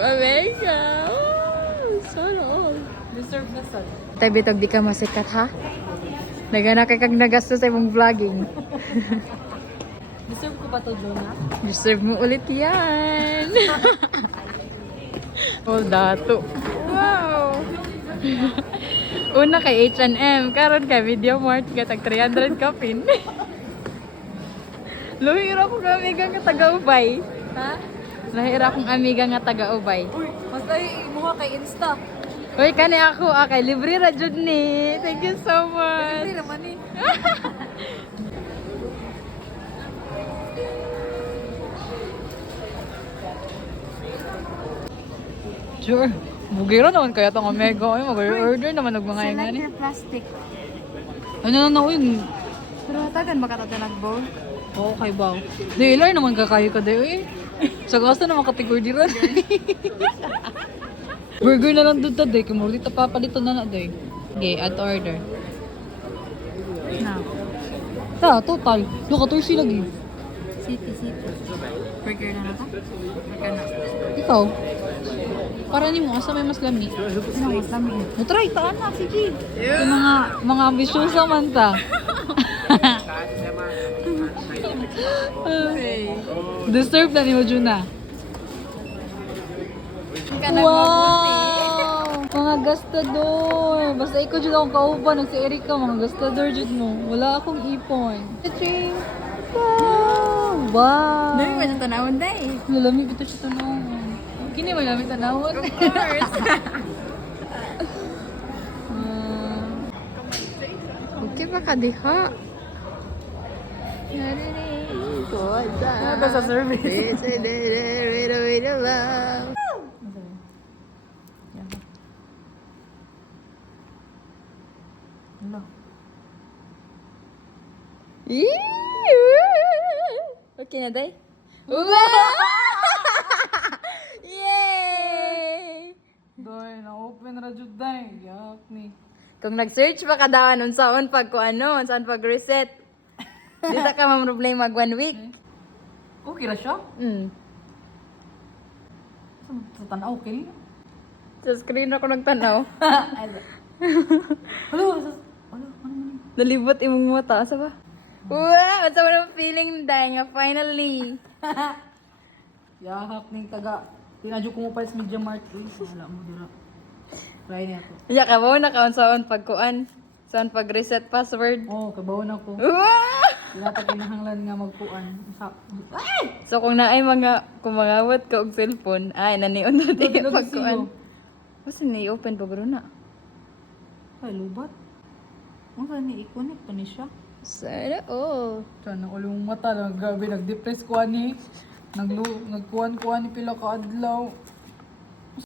America. Oh, sana all. Deserve na sad. Tay bitog di ka masikat ha? Nagana kay kag nagastos sa imong vlogging. Deserve ko ba to, Jonah? Deserve mo ulit yan. Oh, dato. Wow. Una kay H&M, karon kay Video Mart gatag 300 ka pin. Luhira ko nga amiga nga taga-ubay. Ha? Lahira akong amiga nga taga-ubay. Uy, mas ay imuha kay Insta. Uy, kani ako, kay libre ra jud ni. Thank you so much. Hindi naman eh. Sure. Bugira naman kaya itong Omega. Ay, mag-order naman ng mga yan. your plastic. Ano na na, uy. Pero tagan makatatanag bowl. Oo, kay Bao. Di, ilar naman kakayo ka dayo eh. Sa gasta naman kategorya rin. Burger na lang doon ta, day. Kung dito papalito na na, day. Okay, add to order. Na. Ta, total. Nakatursi lagi. City. Burger na naka? Burger na. Ikaw? Para ni mo, asa may mas lami. Ano mas lami? Try, taan na, sige. Yung mga ambisyosa man ta. Deserve na ni mo, Juna. Wow! Mga gastador. Basta ikaw dyan akong kauban. Si Erika, mga gastador dyan mo. Wala akong ipon. Ching! Wow! Wow! Dami ba siya tanawin day? Lalamig ito siya tanawin. Kini mo lamig tanawin. Of course. Okay ba ka diha? Ano sa service? Ano? Okay na, day? Yay! Doy, na-open ra jud day. Yak ni. Kung nag-search pa ka daw, unsaon pag unsaon pag reset. Di ta ka problema mag 1 week. Okay ra siya? Sa tanaw, okay? Sa screen ako nagtanaw. Hello, ano man? Nalibot imong mata. Asa ba? Wow! Asa ba ang feeling day nga finally? Yahap ning taga. Tinadyo ko mo pa sa Media Mart. Uy, wala mo dira. Try niya ako. Ya ka ba na kaunsaon pag saan pag reset password? Oh, kabawan ako. Wow! Tinata kinahanglan nga magkuan. Ay! So kung naay mga kumangawat ka og cellphone, ay nanion na di Lagi pagkuan. siyo. Kasi ni-open pa bro na. Ay, lubat. Ang saan ni i-connect pa ni siya? Sana all. Sana ulo mong mata lang. Grabe, nag-depress ko ani. Nagkuhan-kuhan ni pila ka adlaw.